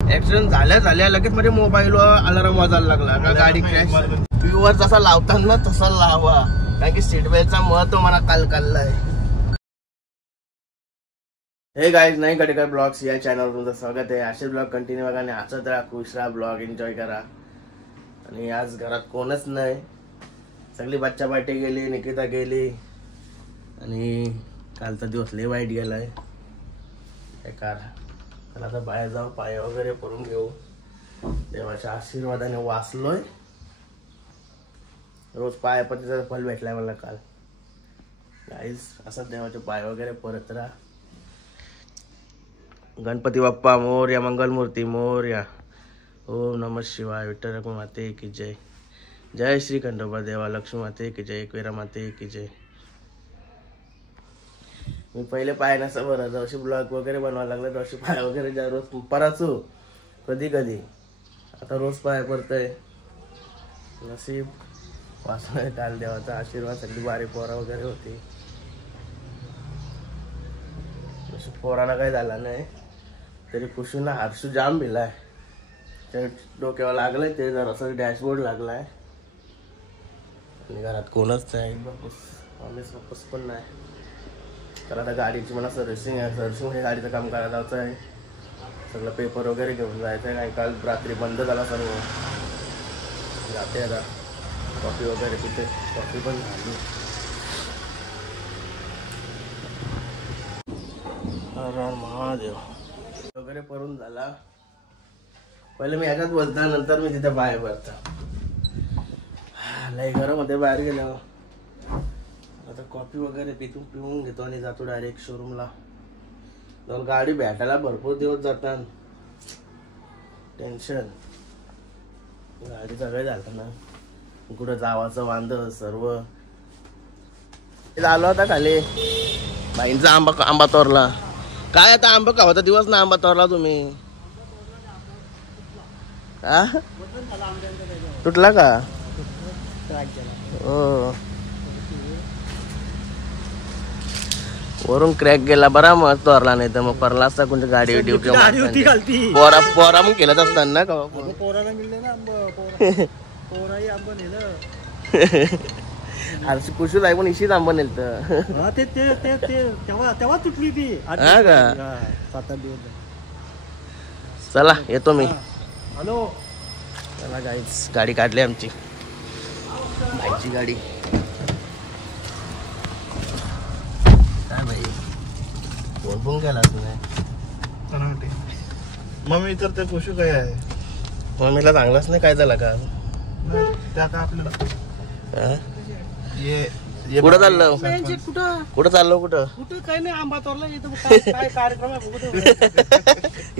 Accident झाल्या लगेच म्हणजे मोबाईलवर अलार्म वाजायला लागला का गाडी क्रॅश. व्ह्यूवर जसा लावताना तसा लावा, कारण की सीट बेल्टचा महत्व मला काल कळलाय. हे गाईज, नाही गडेकर ब्लॉग्स या चॅनलवर तुमचं स्वागत आहे. असे ब्लॉग कंटिन्यू बघा आणि हसत राहा, खुश राहा, ब्लॉग एन्जॉय करा. आणि आज घरात कोणच नाही, सगळी बच्चा पार्टी गेली, निकिता गेली आणि कालचा दिवस लय वाईट गेलाय. बेकार. तर आता बाहेर जाऊन पाय वगैरे पडून घेऊ. देवाच्या आशीर्वादाने वाचलोय. रोज पाय पतीचा फल भेटलाय मला काल. गाईज, असंच देवाचे पाय वगैरे परत राहा. गणपती बाप्पा मोरया, मंगलमूर्ती मोरया. ओम नमः शिवाय. विठ्ठल रखुमाई माते की जय. जय श्री खंडोबा देवा, लक्ष्मी माते की जय, एकविरा माते की जय. मी पहिले पाय नसं बरं, जवशी ब्लॉग वगैरे बनवायला लागले जवशी पाय वगैरे ज्या रोज पराचू कधी कधी, आता रोज पाय पडतंय. नशीब वाचलोय, काल देवाचा आशीर्वाद, सगळी बारी पोरा वगैरे होती. पोराला काही झाला नाही तरी कुशीला हर्षू जाम भिलाय. त्या डोक्यावर लागलंय, ते जरासं डॅशबोर्ड लागलाय. आणि घरात कोणच नाही, बापूस पण नाही. तर आता गाडीची मला सर्व्हिसिंग आहे. सर्व्हिसिंग हे गाडीचं काम करायला जायचं आहे. सगळं पेपर वगैरे घेऊन जायचं आहे. नाही काल रात्री बंद झाला सर्व. जाते आता कॉफी वगैरे पिते. कॉफी पण झाली. हर महादेव वगैरे पडून झाला. पहिले मी ह्याच्यात बोलता, नंतर मी तिथे बाहेर भरता. लय घरामध्ये बाहेर गेलो. आता कॉफी वगैरे पिऊन घेतो आणि जातो डायरेक्ट शोरूमला. जाऊन गाडी भेटायला भरपूर दिवस जातात. टेन्शन गाडी सगळं झालं ना, कुठं जावाचं वांद सर्व. आलो होता खाली बाईंचा आंबा तोरला. काय आता आंबा का होता दिवस ना, आंबा तोरला तुम्ही का तुटला का? हो, वरून क्रॅक गेला. बरा मग तोरला, नाही तर मग परला असता कोणती गाडी ड्युटी पोरा मग केलं असताना का पोराला मिळले ना हर्षी कुशल आहे पण इशीच आंबा नेल तर तेव्हा तुटली ती. हा का? 7-8 दिवस. चला येतो मी. हॅलो, चला गाईच, गाडी काढली आमची, बाईकची गाडी. काय बाई फोन फोन केला तुम्ही? मम्मी तर ते कुशू काय आहे, मम्मीला चांगलाच नाही. काय झालं का? त्या का आपल्याला कुठं चाललं? कुठं चाललो? कुठं काही नाही, आंबा तोरला काय कार्यक्रम आहे.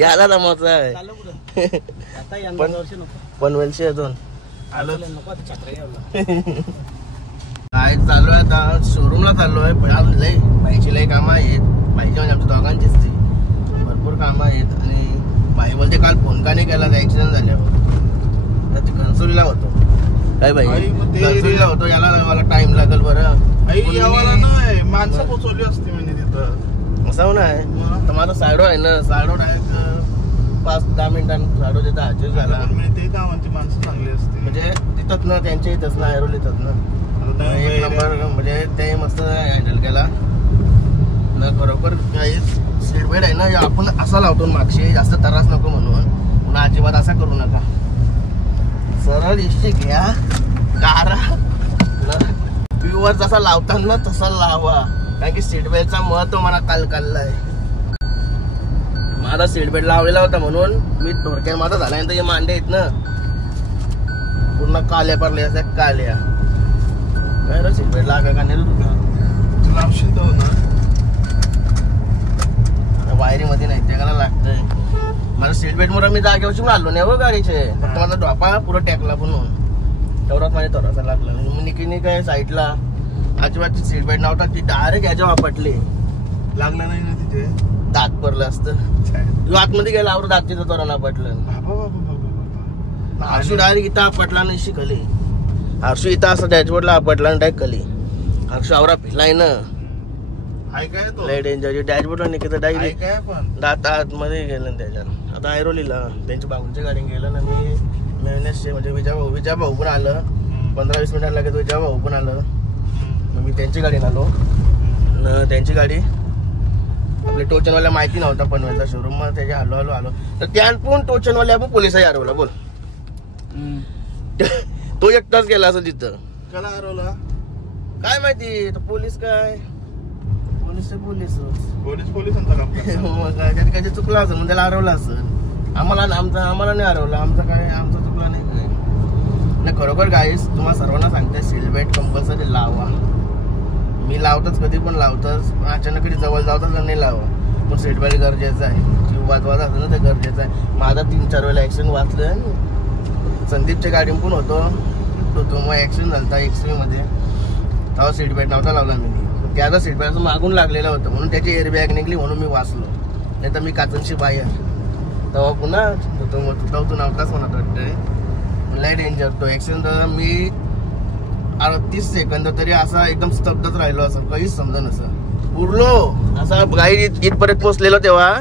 याला जमायचं आहे पनवेलशी अजून काय चालू आहे. आता शोरूमला चाललो आहे. लय बाईची लय कामं आहेत. बाईची म्हणजे आमच्या दोघांचीच ती भरपूर कामं आहेत. आणि बाई बोलते काल फोन का नाही केला, ऍक्सिडेंट झाल्यावर. ते कन्सोलीला होतो. काय बाई कन्सोलीला होतो, याला मला टाइम लागेल. बरं माणसं पोचवली असते म्हणजे तिथं. असं नाही तर माझा साडो आहे ना, साडो डायरेक्ट 5-10 मिनिटांनी साडो तिथं हाजीर झाला. ते गावांची माणसं चांगली असते, म्हणजे तिथंच ना, त्यांच्या इथंच ना, ऐरोलीतच ना. एक नंबर म्हणजे ते मस्त हँडल केला ना. खरोखर काही सीट बेल्ट आहे ना, आपण असा लावतो मागशी, जास्त त्रास नको म्हणून. पुन्हा अजिबात असा करू नका. सरळ इष्टी घ्या, कारा व्ह्यूवर जसा लावताना तसा लावा, कारण की सीट बेल्टचा महत्व मला काल कळलाय. माझा सीट बेल्ट लावलेला होता म्हणून मी थोडक्या माझा झाल्यानंतर हे मांडे आहेत ना पूर्ण काल्या पडले. अशा काल्या काय रे, सीट बेल्ट लागा का नाही ना, वायरी मध्ये नाही त्याला लागतंय. माझा सीट बेल्ट मुळे मी जागेवर आलो नाही हो गाडीचे. फक्त माझा ढोपा पुरा टेकला म्हणून तेवढाच माझ्या थोडासा लागला. मी निकीने काय साईडला अजिबात सीट बेल्ट नव्हता, ती डायरेक्ट ह्याच्या वापटली. लागलं नाही ना तिथे, दात पडलं असतं. आतमध्ये गेला आवर दात तिथं तोरण आपटलं. हर्षू डायरेक्ट इथं आपटला नाही शिकली. हर्षू इथं असं डॅशबोर्डला आपटला आणि डायरेक्ट कली. हर्षू आवरा भिलाय ना, काय तो लय डेंजर. डॅशबोर्डला निकिता डायरेक्ट दात आतमध्ये गेलं त्याच्यात. आता ऐरोलीला त्यांच्या भाऊंच्या गाडी गेलं ना मी मेहनतचे म्हणजे विजा भाऊ पण आलं 15-20 मिनिटांना लागेल विजा भाऊ पण आलं मग मी त्यांची गाडी आलो न त्यांची गाडी आपले टोचनवाल्या माहिती नव्हता पनवेलचा शोरूम मग त्याच्या आलो तर त्यान पण टोचनवाल्या आपण पोलिसही हरवला बोल तो एकटाच गेला असं तिथं त्याला हरवला काय माहिती तो पोलीस काय पोलीस त्याचे चुकला असेल म्हणजे त्याला हरवला असेल आम्हाला नाही हरवलं आमचा चुकला नाही खरोखर गाईस तुम्हाला सर्वांना सांगते सीट बेल्ट कंपल्सरी लावा मी लावतच कधी पण लावतच अचानक कधी जवळ जावतच नाही लावा पण सीट बेल्ट गरजेचं आहे जीव वाचवायचा असेल ना ते गरजेचं आहे माझा 3-4 वेळेला ऍक्सिडेंट वाचलं संदीपच्या गाडी पण होतो मग ऍक्सिडेंट झाला XV मध्ये तेव्हा सीट बेल्ट नव्हता लावला मी त्याचा सीट बेल्ट मागून लागलेला होता म्हणून त्याची एअरबॅग निघली म्हणून मी वाचलो नाही तर मी काचनशी बाहेर तेव्हा पुन्हा तू नव्हताच म्हणत वाटतंय लय डेंजर तो ऍक्सिडेंट झाला मी 30 सेकंद तरी असा एकदम स्तब्धच राहिलो असं काहीच समजा नसं उरलो असा गाडी इथपर्यंत पोहोचलेलो तेव्हा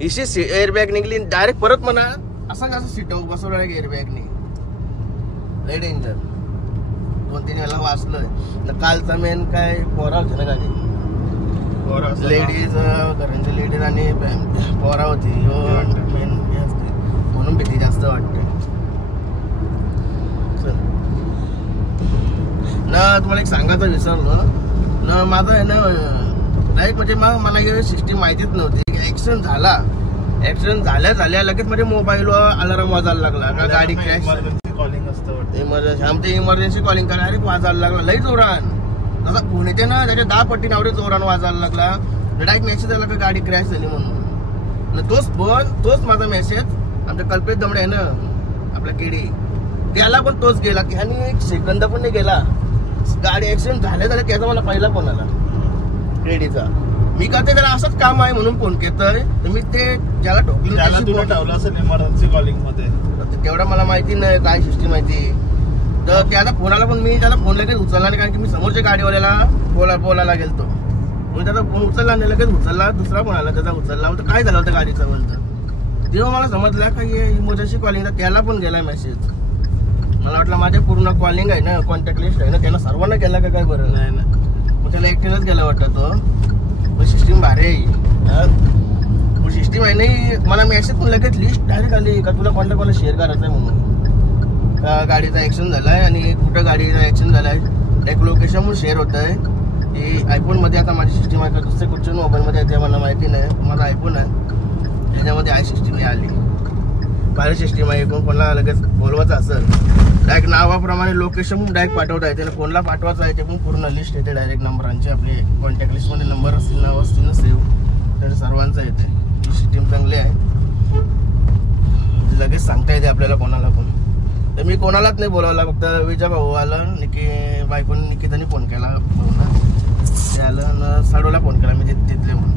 इशी एअरबॅग निघली डायरेक्ट परत म्हणा असा कसं सीट बसवलं एअरबॅगनी लय डेंजर 2-3 वेळेला वाचलोय कालचा मेन काय पोरा होती ना गाडी लेडीज घरांची लेडीज आणि पोरा होती मेन हे असते म्हणून भीती जास्त वाटते ना तुम्हाला एक सांगायचं विसरलो ना माझं आहे ना डायरेक्ट म्हणजे मला हे सिस्टीम माहितीच नव्हती की ऍक्सिडेंट झाल्या लगेच म्हणजे मोबाईलवर अलार्म वाजायला लागला का गाडी क्रॅश कॉलिंग असतं इमर्जन्सी कॉलिंग करा डायरेक्ट वाजायला लागला लई जोरान जसा फोन येते ना त्याच्या 10 पट्टी नावडे जोरान वाजायला लागला डायरेक्ट मेसेज आला का गाडी क्रॅश झाली म्हणून तोच माझा मेसेज आमच्या कल्पेश दमडे आहे ना आपला केडी त्याला पण तोच गेला की ह्यानी 1 सेकंद पण नाही गेला गाडी ऍक्सिडेंट झाल्या त्याचा मला पहिला फोन आला केडीचा मी का ते त्याला असंच काम आहे म्हणून फोन केतोय तर मी ते ज्याला ठेवलं असेल इमर्जन्सी कॉलिंग मध्ये तेवढा मला माहिती नाही काय सिस्टीम माहिती तर त्याला फोनाला पण मी त्याला फोन लगेच उचलला नाही कारण की मी समोरच्या गाडीवाल्याला बोलायला गेलतो मी त्याचा फोन उचलला नाही लगेच उचलला दुसरा फोन आला त्याचा उचलला तर काय झालं होतं गाडीचं बोलतं तेव्हा मला समजलं का हे इमर्जन्सी कॉलिंग त्याला पण गेलाय मेसेज मला वाटलं माझ्या पूर्ण कॉलिंग आहे ना कॉन्टॅक्ट लिस्ट आहे ना त्यांना सर्वांना केला का काय बरं नाही ना मग त्याला एकटीलाच गेला वाटतं तो सिस्टीम भारी आहे सिस्टीम आहे नाही मला मेसेज पण लगेच लिस्ट डायरेक्ट आली का तुला कॉन्टॅक्टवाला शेअर करायचं आहे म्हणून का गाडीचा ऍक्सिडेंट झालाय आणि कुठं गाडीचा ऍक्सिडेंट झालाय एक लोकेशन पण शेअर होत आहे की आयफोन मध्ये आता माझी सिस्टीम आहे का दुसऱ्या कुठच्या मोबाईलमध्ये आहे ते मला माहिती नाही माझा आयफोन आहे त्याच्यामध्ये सिस्टीम आली भारी सिस्टीम आहे कोणाला लगेच बोलवायचं असेल डायरेक्ट नावाप्रमाणे लोकेशन डायरेक्ट पाठवता येते कोणाला पाठवायचं आहे ते पण पूर्ण लिस्ट येते डायरेक्ट नंबरांची आपली कॉन्टॅक्ट लिस्टमध्ये नंबर असतील नाव असतील ना सेव्ह तर सर्वांचं येते ही सिस्टीम चांगली आहे लगेच सांगता येते आपल्याला कोणाला पण तर मी कोणालाच नाही बोलावला फक्त विजा भाऊ आलं बायकोन निकिताने फोन केला भाऊला ते आलं न साडूला फोन केला मी तिथले म्हणून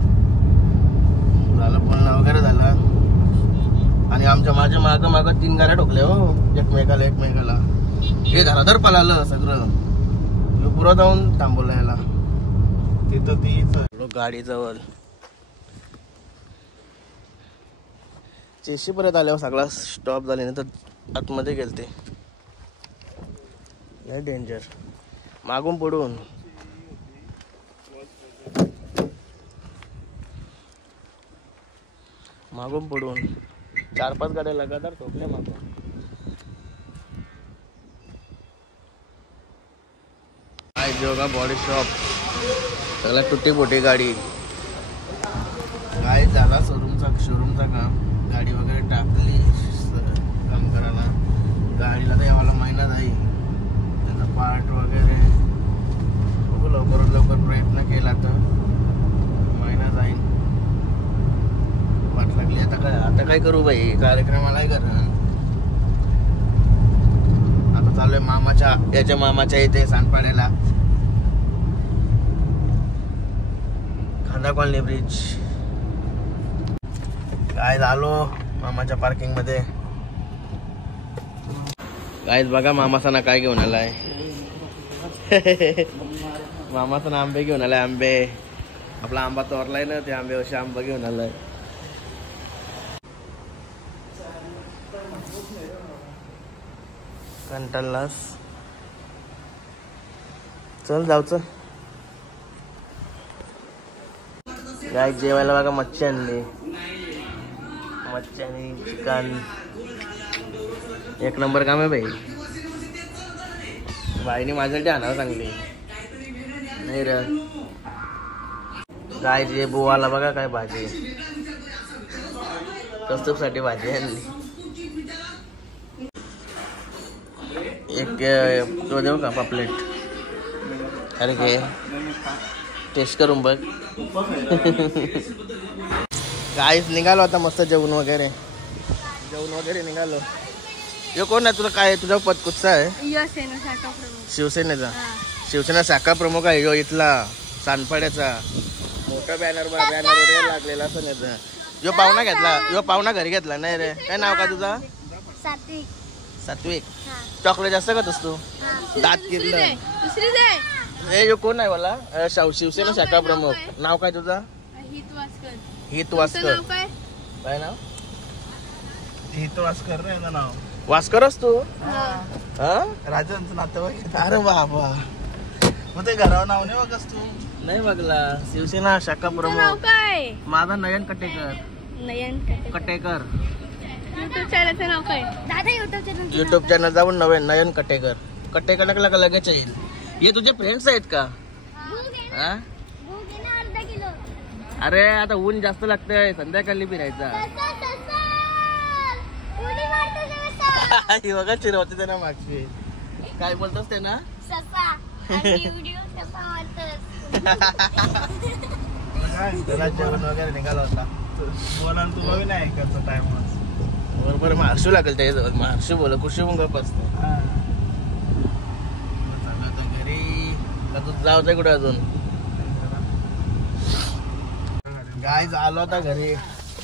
झालं फोन वगैरे झाला आणि माझ्या मागं 3 गाड्या ठोकल्या हो एकमेकाला हे घरादर पळालं सगळं पुरा जाऊन थांबवलं याला तिथं तीच गाडी जवळ चेशी परत आल्यावर सगळा स्टॉप झाले नंतर आतमध्ये गेलते या डेंजर मागून पडून मागून पडून 4-5 गाड्या लगातार ठोकल्या मागून काय जोगा बॉडी शॉप सगळ्या तुटी फुटी गाडी काय झाला शोरूमचा काम गाडी वगैरे टाकली काम करायला गाडीला तर यावाला महिना जाईल त्याचा पार्ट वगैरे लवकर प्रयत्न केला तर महिना जाईल वाट लागली आता काय करू बाई कार्यक्रमालाही कर आता चालूय याच्या मामाच्या इथे सांडपाड्याला खांदा कॉलनी ब्रिज काय झालो मामाच्या पार्किंग मध्ये काय बघा मामाचा ना काय घेऊन आलाय मामाचा ना आंबे घेऊन आलाय आंबे आपला आंबा तोरलाय ना ते आंबे असे आंबा घेऊन आलाय कंटाळलास चल जाऊ चल. काय जेवायला बघा मच्छी आणली. मच्छी आणि चिकन एक नंबर काम आहे बाई. बाईने माझ्यासाठी आणावं चांगली नाही रे. काय जे बुवाला बघा काय भाजी कस्तूरसाठी भाजी आणली. एक तो देऊ का पापलेट. अरे घे टेस्ट करून बघ. काहीच निघालो आता मस्त जेवण वगैरे निघालो. यो कोण आहे तुला काय तुझा पद कुठचा आहे. शिवसेनेचा. शिवसेना शाखा प्रमुख आहे यो इथला सांडपाड्याचा. मोठा बॅनर वगैरे लागलेला असं नाही. यो पाहुणा घेतला यो पाहुणा घरी घेतला नाही रे. काय नाव का तुझा. सात्विक. चॉकलेट जास्त खातोस तू. दात किरलं. ए यो कोण आहे मला शिवसेना शाखा प्रमुख. नाव काय तुझा. हित वास्कर. काय नाव. हित वास्कर रे नाव. वास्करच तू. राजांचं नातं. अरे बाबा मग ते घरावर नाव नाही बघस तू. नाही बघला. शिवसेना शाखा प्रमुख. माझा नयन कटेकर. कटेकर. युट्यूब चॅनल जाऊन नयन कटेकर. कटेकर लगेच येईल. हे तुझे फ्रेंड्स आहेत का. अरे आता ऊन जास्त लागतंय संध्याकाळी फिरायचा. बघा चिरवते त्यांना मागची. काय बोलतोस ते ना. जेवण वगैरे निघाला होता. तुला नाही करतो टाइम बरोबर. महारशू लागेल त्याच्याजवळ. महारशू बोल खुशी होऊन गप असतो. घरी तू जाऊ कुठे अजून. गाय आलो होता घरी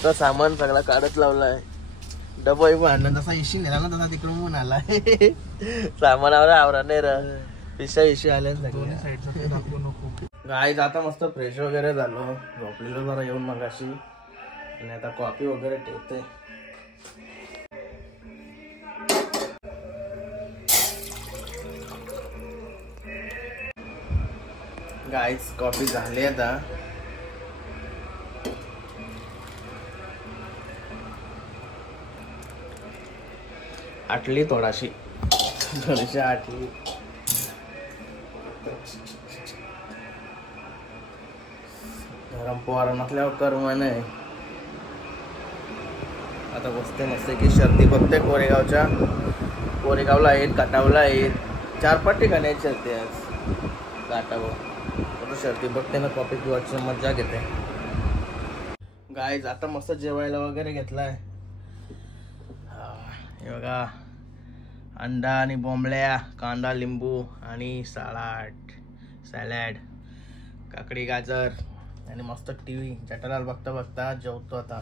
तर सामान सगळा काढत लावलाय. डबा आणला तसा इशी नेला ना तसा तिकडून म्हणून आला. सामानावर आवरा नाही र. पिशा आल्या. गाय आता मस्त फ्रेश वगैरे झालो. झोपलेलो जरा येऊन मगाशी. आणि आता कॉफी वगैरे ठेवते. गाईच कॉफी झाली आता. आटली थोडीशी आटली. गरम पोहारा नसल्यावर कर्म नाही. आता बसते मस्त की शर्दी बघते कोरेगावला आहेत काटावला आहेत. 4-5 ठिकाणी आहेत शर्दी आज काटावर. शर्दी बघते ना कॉफी पिवायची मजा घेते. गाईज आता मस्त जेवायला वगैरे घेतलाय. हे बघा अंडा आणि बोंबल्या कांदा लिंबू आणि सॅलॅड काकडी गाजर आणि मस्त टीव्ही चॅनल बघता जेवतो आता.